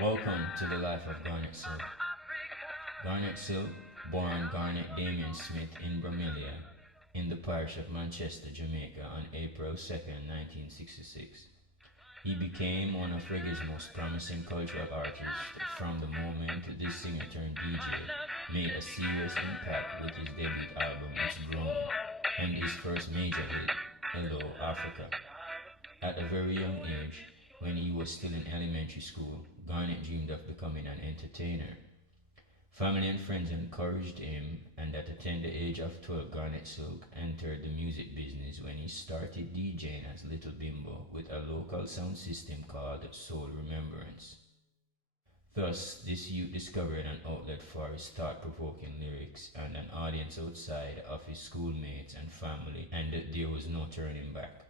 Welcome to the life of Garnet Silk. Garnet Silk, born Garnet Damien Smith in Bramilia, in the parish of Manchester, Jamaica, on April 2nd, 1966. He became one of reggae's most promising cultural artists from the moment this singer turned DJ, made a serious impact with his debut album It's Growing, and his first major hit, Hello Africa. At a very young age, when he was still in elementary school, Garnet dreamed of becoming an entertainer. Family and friends encouraged him, and at the tender age of 12, Garnet Silk entered the music business when he started DJing as Little Bimbo with a local sound system called Soul Remembrance. Thus, this youth discovered an outlet for his thought-provoking lyrics and an audience outside of his schoolmates and family, and there was no turning back.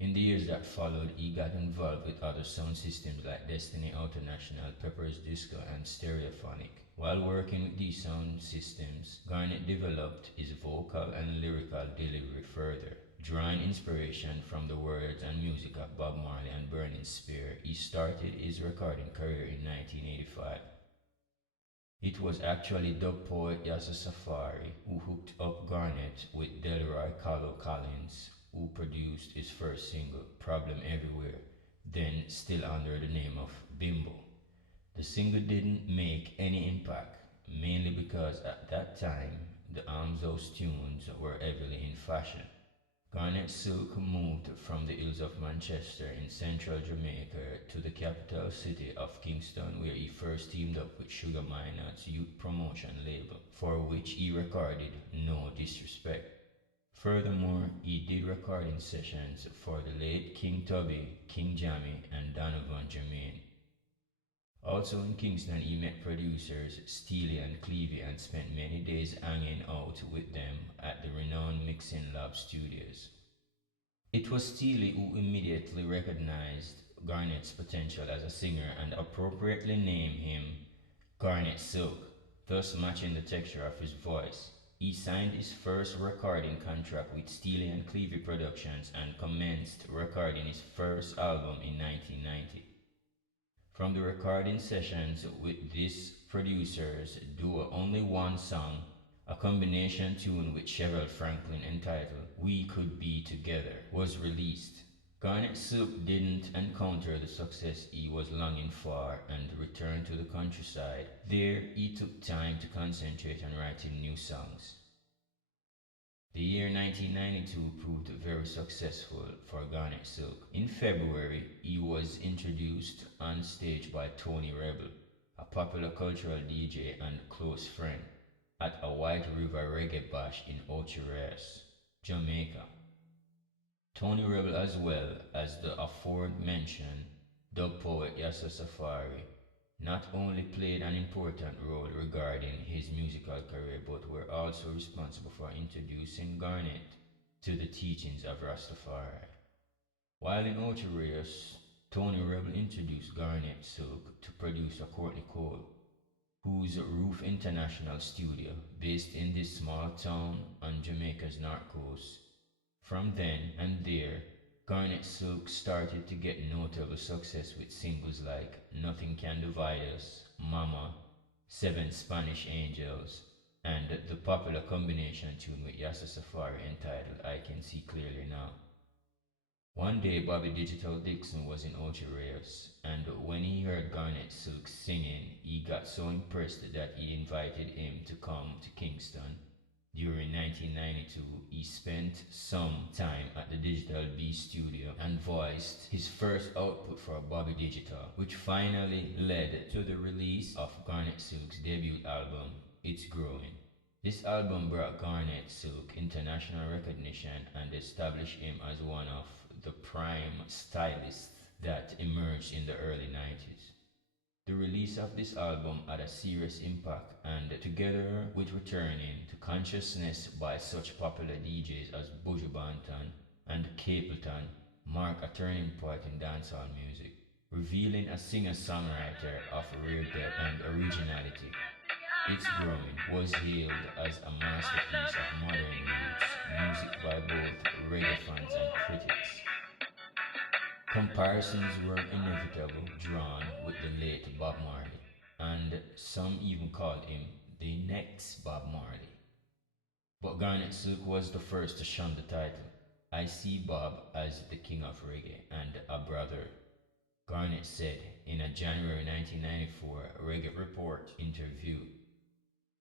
In the years that followed, he got involved with other sound systems like Destiny International, Pepper's Disco, and Stereophonic. While working with these sound systems, Garnet developed his vocal and lyrical delivery further. Drawing inspiration from the words and music of Bob Marley and Burning Spear, he started his recording career in 1985. It was actually dub poet Yasser Safari who hooked up Garnet with Delroy Carlo Collins, who produced his first single, Problem Everywhere, then still under the name of Bimbo. The single didn't make any impact, mainly because at that time the Arms House tunes were heavily in fashion. Garnet Silk moved from the hills of Manchester in central Jamaica to the capital city of Kingston, where he first teamed up with Sugar Minot's youth promotion label, for which he recorded No Disrespect. Furthermore, he did recording sessions for the late King Tubby, King Jammy, and Donovan Jermaine. Also in Kingston, he met producers Steely and Clevie and spent many days hanging out with them at the renowned Mixing Lab Studios. It was Steely who immediately recognized Garnet's potential as a singer and appropriately named him Garnet Silk, thus matching the texture of his voice. He signed his first recording contract with Steely and Clevie Productions and commenced recording his first album in 1990. From the recording sessions with these producers duo, only one song, a combination tune with Cheryl Franklin entitled We Could Be Together, was released. Garnet Silk didn't encounter the success he was longing for and returned to the countryside. There, he took time to concentrate on writing new songs. The year 1992 proved very successful for Garnet Silk. In February, he was introduced on stage by Tony Rebel, a popular cultural DJ and close friend, at a White River Reggae Bash in Ocho Rios, Jamaica. Tony Rebel, as well as the aforementioned dub poet Yasser Safari, not only played an important role regarding his musical career but were also responsible for introducing Garnet to the teachings of Rastafari. While in Ocho Rios, Tony Rebel introduced Garnet Silk to producer Courtney Cole, whose Roof International studio, based in this small town on Jamaica's north coast. From then and there, Garnet Silk started to get notable success with singles like Nothing Can Divide Us, Mama, Seven Spanish Angels, and the popular combination tune with Yasser Safari entitled I Can See Clearly Now. One day, Bobby Digital Dixon was in Ocho Rios, and when he heard Garnet Silk singing, he got so impressed that he invited him to come to Kingston. During 1992, he spent some time at the Digital B studio and voiced his first output for Bobby Digital, which finally led to the release of Garnet Silk's debut album, It's Growing. This album brought Garnet Silk international recognition and established him as one of the prime stylists that emerged in the early 90s. The release of this album had a serious impact, and together with returning to consciousness by such popular DJs as Buju Banton and Capleton, marked a turning point in dancehall music, revealing a singer-songwriter of rare depth and originality. It's Growing was hailed as a masterpiece of modern roots music by both reggae fans and critics. Comparisons were inevitable, drawn with the late Bob Marley, and some even called him the next Bob Marley. But Garnet Silk was the first to shun the title. I see Bob as the king of reggae and a brother, Garnett said in a January 1994 Reggae Report interview.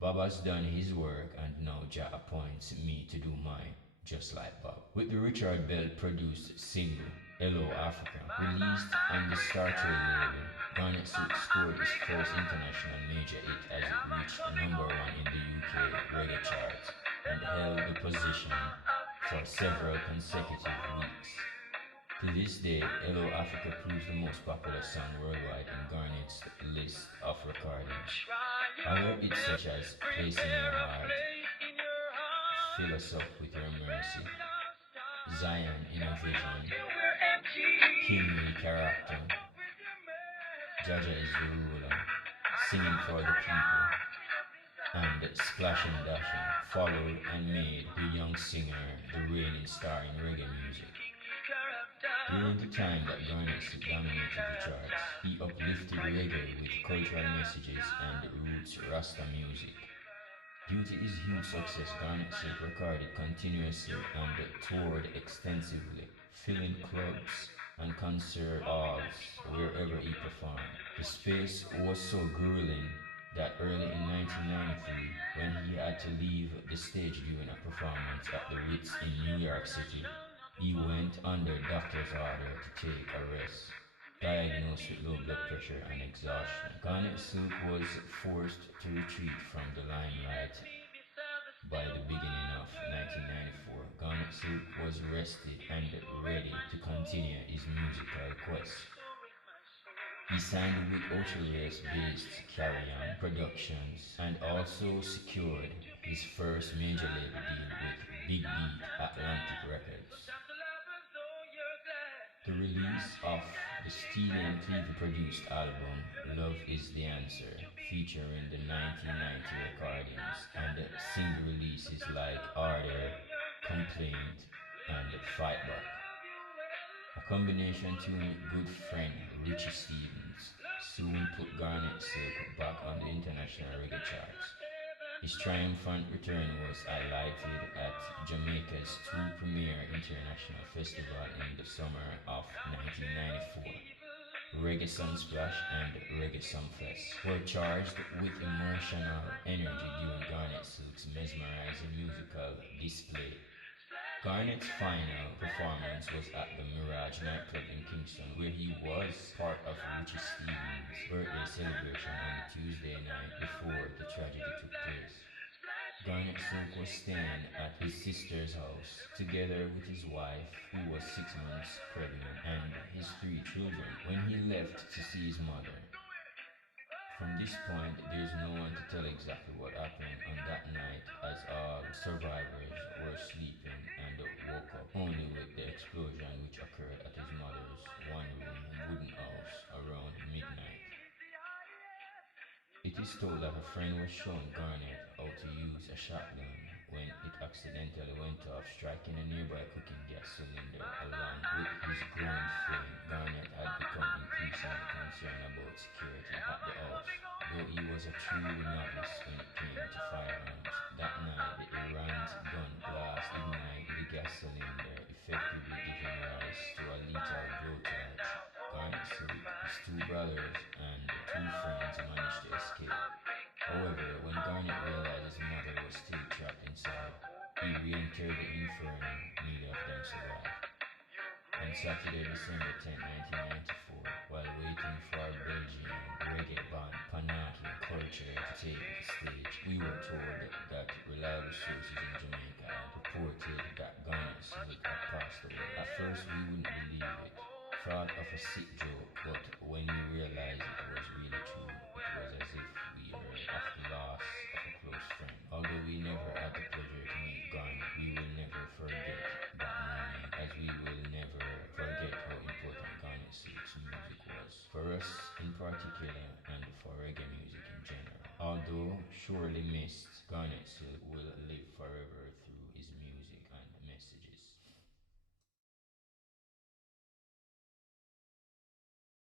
Bob has done his work and now Jah appoints me to do mine, just like Bob. With the Richard Bell produced single, Hello Africa, released on the Star Trade label, Garnet Silk scored his first international major hit as it reached number one in the UK reggae charts and held the position for several consecutive weeks. To this day, Hello Africa proves the most popular song worldwide in Garnett's list of recordings. Other hits such as Place in Your Heart, Fill Us Up With Your Mercy, Zion in a Vision, King Me Character, Jaja is the Ruler, Singing for the People, and Splash and Dashing followed and made the young singer the reigning star in reggae music. During the time that Garnet dominated the charts, he uplifted reggae with cultural messages and roots Rasta music. Due to his huge success, Garnet Silk recorded continuously and toured extensively, filling clubs and concert halls wherever he performed. The space was so grueling that early in 1993, when he had to leave the stage during a performance at the Ritz in New York City, he went under doctor's order to take a rest, diagnosed with low blood pressure and exhaustion. Garnet Silk was forced to retreat from the limelight by the beginning of 1994. Garnet Silk was rested and ready to continue his musical quest. He signed with Ultra-based Carry On Productions and also secured his first major label deal with Big Beat Atlantic Records. The release of the Steely and Cleaver produced album Love Is the Answer, featuring the 1990 recordings and single releases like Order, Complaint, and Fight Back. A combination tune with good friend Richie Stephens soon put Garnet Silk back on the international reggae charts. His triumphant return was highlighted at Jamaica's two premier international festival in the summer of 1994. Reggae Sunsplash and Reggae Sumfest were charged with emotional energy during Garnet Silk's mesmerizing musical display. Garnett's final performance was at the Mirage nightclub in Kingston, where he was part of Richie Stephens' birthday celebration on the Tuesday night before the tragedy took place. Garnet Silk was staying at his sister's house, together with his wife, who was 6 months pregnant, and his 3 children, when he left to see his mother. From this point, there is no one to tell exactly what happened on that night, as all survivors were sleeping and woke up only with the explosion which occurred at his mother's one-room wooden house around midnight. It is told that a friend was showing Garnet how to use a shotgun when it accidentally went off, striking a nearby cooking gas cylinder. Along with his growing fame, Garnet had become increasingly concerned about security at the house. Though he was a true novice when it came to firearms, that night the errant gun blast ignited the gas cylinder, effectively giving rise to a lethal blowtorch. Garnet Silk, his 2 brothers, and 2 friends managed to escape. However, when Garnet realized his mother was still trapped inside, he re-entered the inferno. Neither of them survived. On Saturday, December 10, 1994, while waiting for our Belgian reggae band Panaki Culture to take the stage, we were told that reliable sources in Jamaica had reported that Garnet Silk had passed away. At first, we wouldn't believe it, thought of a sick joke, but when we realized it was really true, it was as if we heard of the loss of a close friend. Although we never had the pleasure to meet Garnet, we will never forget that moment, as we will never forget how important Garnet Silk's music was for us in particular and for reggae music in general. Although surely missed, Garnet Silk will live forever